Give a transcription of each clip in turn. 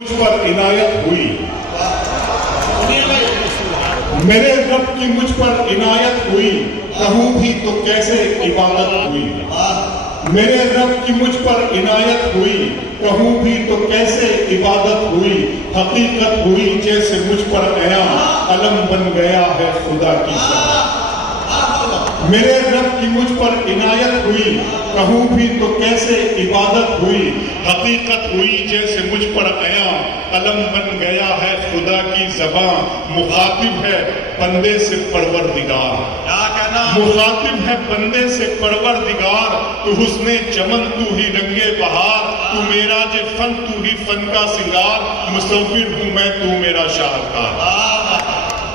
مجھ پر عنایت ہوئی، میرے رب کی مجھ پر عنایت ہوئی، کہوں بھی تو کیسے عبادت ہوئی۔ میرے رب کی مجھ پر عنایت ہوئی، کہوں بھی تو کیسے عبادت ہوئی۔ حقیقت ہوئی جیسے مجھ پر عیاں، علم بن گیا ہے خدا کی شان۔ میرے رب کی مجھ پر عنایت ہوئی، کہوں بھی تو کیسے عبادت ہوئی۔ حقیقت ہوئی جیسے مجھ پر عیاں، علم بن گیا ہے خدا کی زبان۔ مخاطب ہے بندے سے پروردگار، مخاطب ہے بندے سے پروردگار۔ تو حسن چمن تو ہی رنگے بہار، تو میرا جے فن تو ہی فن کا سنگار۔ مصور ہوں میں تو میرا شاہکار۔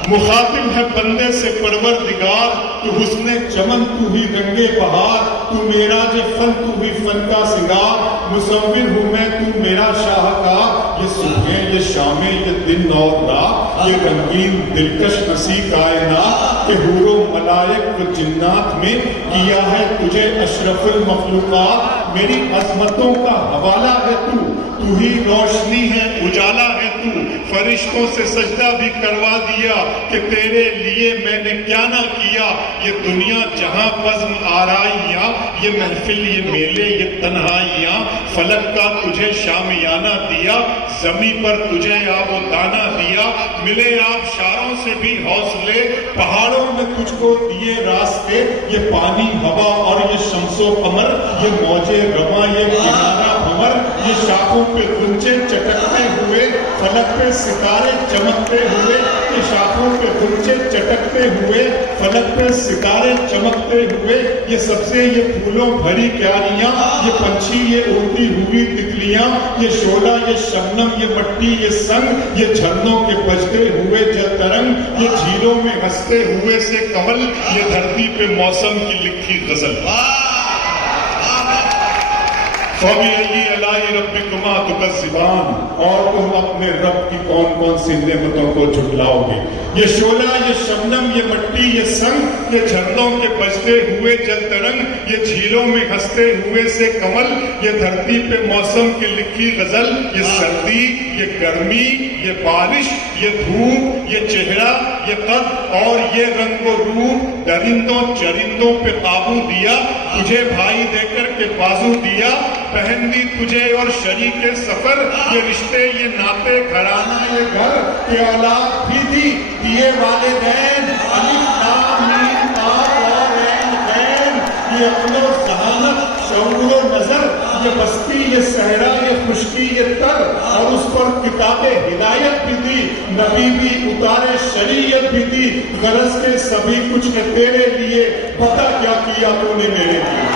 مخاطب ہے بندے سے پروردگار، تو حسن چمن تو ہی رنگے بہار۔ تو میرا جو فن تو ہی فن کا سنگار۔ مصور ہوں میں تو میرا شاہکار۔ یہ صبحیں یہ شامیں یہ دن اور رات، یہ رنگین دلکش ہنسی کائنات، کہ حور و ملائک و جنات میں کیا ہے تجھے اشرف المخلوقات۔ میری عظمتوں کا حوالہ ہے تو ہی روشنی ہے اجالا ہے تو۔ فرشتوں سے سجدہ بھی کروا دیا کہ تیرے لیے میں نے کیا نہ کیا۔ یہ دنیا جہاں بزم آرائیاں، یہ محفل یہ میلے یہ تنہائیاں، فلک کا تجھے شامیانہ دیا، زمین پر تجھے آب و دانہ دیا۔ ملے آبشاروں سے بھی حوصلے، پہاڑوں میں تجھ کو دیے راستے۔ یہ پانی ہوا اور یہ شمس و قمر، یہ موجے رواں یہ کنارہ بھنور، یہ شاخوں پہ غنچے چٹکتے ہوئے، فلک پہ ستارے چمکتے ہوئے۔ یہ شاخوں پہ غنچے چٹکتے ہوئے، فلک پہ ستارے چمکتے ہوئے۔ یہ سبزے یہ پھولوں بھری کیاریاں، یہ پنچھی یہ اڑتی ہوئی تتلیاں، یہ شعلہ یہ شبنم یہ مٹی یہ سنگ، یہ جھرنوں کے بجتے ہوئے جل ترنگ، یہ جھیلوں میں ہنستے ہوئے سے کمل، یہ دھرتی پہ موسم کی لکھی غزل۔ فَبِأَيِّ آلَاءِ رَبِّكُمَا تُكَذِّبَانِ، اور تم اپنے رب کی کون کون سی نعمتوں کو جھٹلاؤ گے۔ یہ شعلہ یہ شبنم یہ مٹی یہ سنگ، یہ جھرنوں کے بجتے ہوئے جل ترنگ، یہ جھیلوں میں ہنستے ہوئے سے کمل، یہ دھرتی پہ موسم کی لکھی غزل۔ یہ سردی یہ گرمی یہ بارش یہ دھوپ یہ چہرہ یہ قد اور یہ رنگ و روپ، درندوں چرندوں پہ قابو دیا، تجھے بھائی دے کر کے بازو دیا، پہن دی تجھے اور شریک سفر، یہ رشتے یہ ناطے گھرانہ یہ گھر، یہ اولاد بھی دی دیے والدین، الف لام میم قاف اور عین غین۔ یہ عقل و ذہانت شعور و نظر، یہ بستی یہ صحرا یہ خشکی یہ تر، اور اس پر کتاب ہدایت بھی دی، نبی بھی اتارے شریعت بھی دی۔ غرض کے سبھی کچھ ہے تیرے لیے، بتا کیا کیا تو نے میرے لیے۔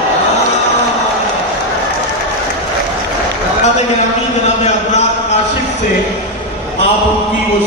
جناب ابراز کاشف سے آپ ان کی وہ